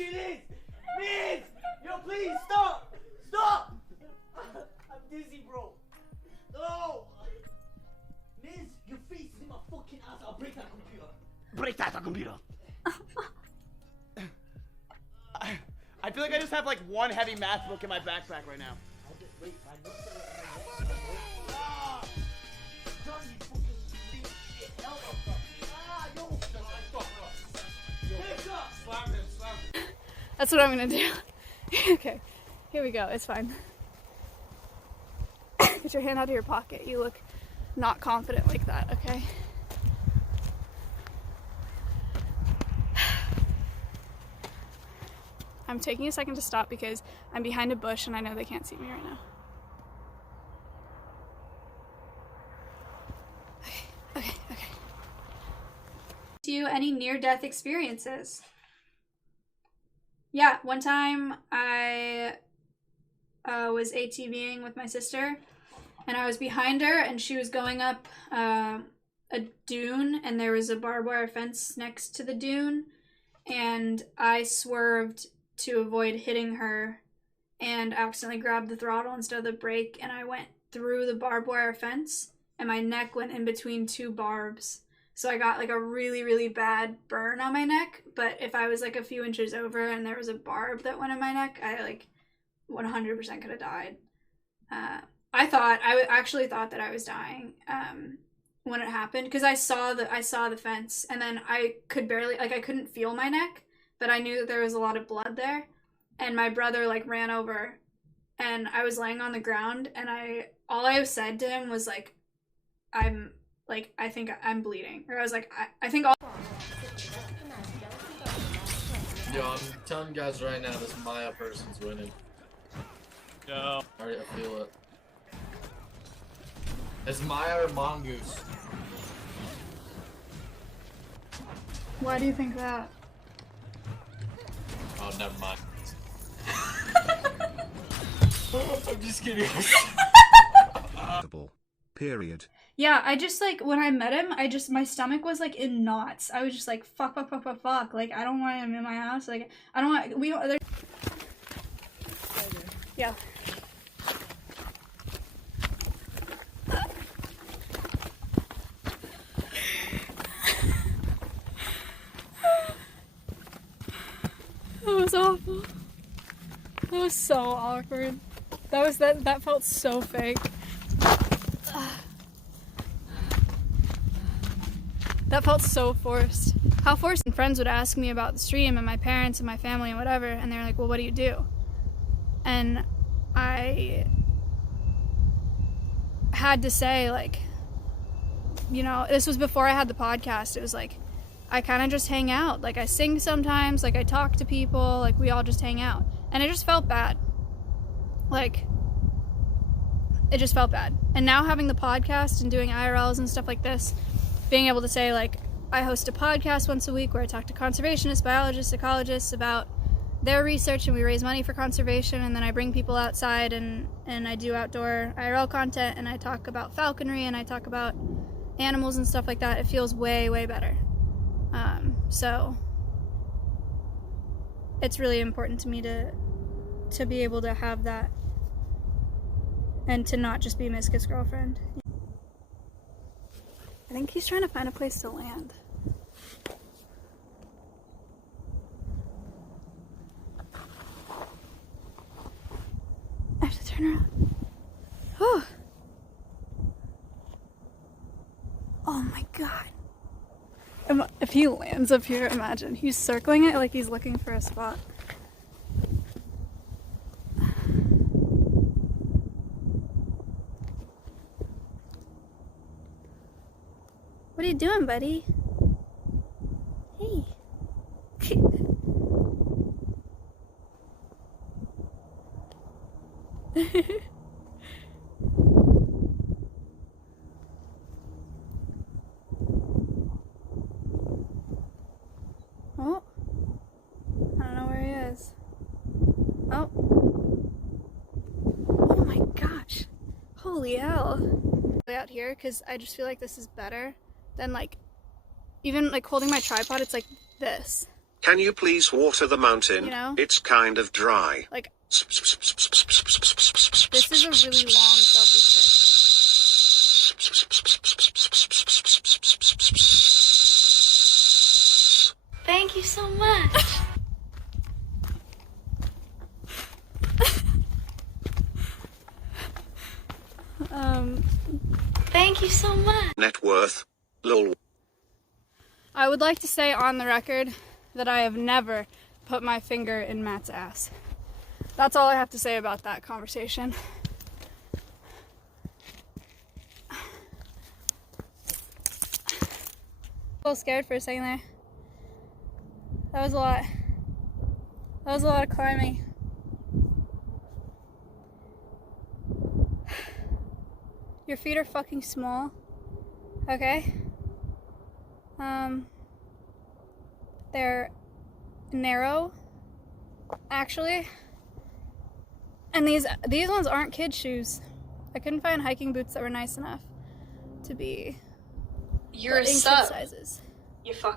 it is! Miss! Yo, please, stop! Stop! I'm dizzy, bro. No! Miss, your face is in my fucking ass. I'll break that computer. Break that computer. I feel like I just have like one heavy math book in my backpack right now. Wait, my notes are in my neck. Ah! John, you fucking big shit. Help us. Ah, yo. Pick up. Slam him, slam him. That's what I'm gonna do. Okay, here we go. It's fine. Get your hand out of your pocket. You look not confident like that, okay? I'm taking a second to stop because I'm behind a bush and I know they can't see me right now. Okay. Do you any near-death experiences? Yeah, one time I was ATVing with my sister and I was behind her and she was going up a dune and there was a barbed wire fence next to the dune and I swerved to avoid hitting her and accidentally grabbed the throttle instead of the brake and I went through the barbed wire fence and my neck went in between two barbs. So I got like a really, really bad burn on my neck, but if I was like a few inches over and there was a barb that went in my neck, I like 100% could have died. I actually thought that I was dying when it happened because I saw the fence and then I could barely, like I couldn't feel my neck, but I knew that there was a lot of blood there and my brother like ran over and I was laying on the ground and all I said to him was like, I think I'm bleeding. Or I was like, I think all... Yo, I'm telling you guys right now, this Maya person's winning. No. Alright, I feel it. It's Maya or Mongoose. Why do you think that? Oh, never mind. I'm just kidding. Period. Yeah, I just like, when I met him, my stomach was like in knots. I was just like, fuck. Like, I don't want him in my house. Like, I don't want, yeah. That was awful. That was so awkward. That felt so fake. That felt so forced. How forced. And friends would ask me about the stream and my parents and my family and whatever, and they're like, well, what do you do? And I had to say, like, you know, this was before I had the podcast. It was like, I kind of just hang out. Like, I sing sometimes, like, I talk to people, like, we all just hang out. And it just felt bad. Like, it just felt bad. And now having the podcast and doing IRLs and stuff like this, being able to say, like, I host a podcast once a week where I talk to conservationists, biologists, ecologists about their research and we raise money for conservation, and then I bring people outside and I do outdoor IRL content and I talk about falconry and I talk about animals and stuff like that. It feels way, way better. So it's really important to me to be able to have that and to not just be Miska's girlfriend. I think he's trying to find a place to land. I have to turn around. Oh, oh my god. If he lands up here, imagine. He's circling it like he's looking for a spot. What are you doing, buddy? Hey. Oh. I don't know where he is. Oh. Oh my gosh. Holy hell. Out here, because I just feel like this is better than, like, even like holding my tripod. It's like this. Can you please water the mountain? You know? It's kind of dry. Like, this is a really long selfie stick. Thank you so much. Thank you so much. Net worth. Lol. I would like to say on the record that I have never put my finger in Matt's ass. That's all I have to say about that conversation. A little scared for a second there. That was a lot. That was a lot of climbing. Your feet are fucking small. Okay? They're narrow, actually. And these ones aren't kid shoes. I couldn't find hiking boots that were nice enough to be You're a in kid sub. sizes. You fucking